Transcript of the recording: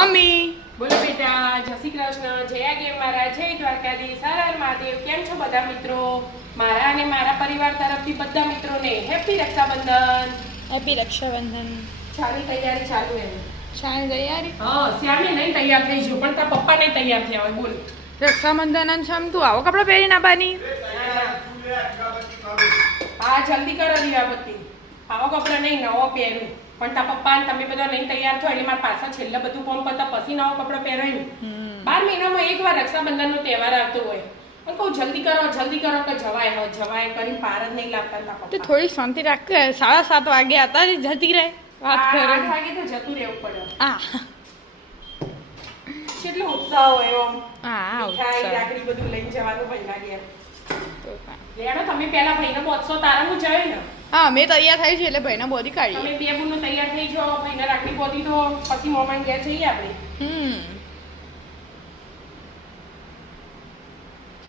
Mummy બોલો બેટા, જય શ્રી કૃષ્ણ, જય ગેમ મારા, જય દ્વારકાધીશ, હર હર મહાદેવ. કેમ છો બધા મિત્રો? મારા અને મારા પરિવાર તરફથી બધા મિત્રોને હેપી રક્ષાબંધન. હેપી રક્ષાબંધન. ચાની તૈયારી ચાલુ એમ. શાની તૈયારી? હા, શ્યામે નહીં તૈયાર થઈ ગયો, પણ તારા પપ્પા નહીં તૈયાર થયા હોય. બોલ. રક્ષાબંધન અને શામ તું આવો કપડાં પહેરીને આવવાની? હા, જલ્દી કરો દીવાબત્તી. આવો કપડાં નહીં, નવો પહેરું. પણ તારા પપ્પા અને તમે બધા નહીં તૈયાર થો એટલે મારા પાછા છેલ્લે બધું કામ કરતા પછી નવો કપડો પહેરાયું. 12 મહિનામાં એકવાર રક્ષાબંધનનો તહેવાર આવતો હોય. પણ કહું જલ્દી કરો કે જવાય કરીને પાર જ નહીં લાગતા તારા તો પપ્પા. થોડી શાંતિ રાખ. 7:30 વાગે હતા જ જતી રહે વાત કરે. 8 વાગે તો જતું રહેવું પડે. હા કેટલો ઉત્સાહ હોય એમ. હા મીઠાઈ, રાખડી બધું લઈને જવાનું ભાઈના ઘેર. લેડો તમે પહેલા ભાઈને પહોંચશો તારે હું જઈ ને. હા મેં તૈયાર થઈ છે એટલે ભાઈને બોધી તમે કાઢીએ. બે બુનો તૈયાર થઈ જાઓ, ભાઈને રાખડી પહોંચી દો, પછી મોમાન ઘેર જઈએ આપણે.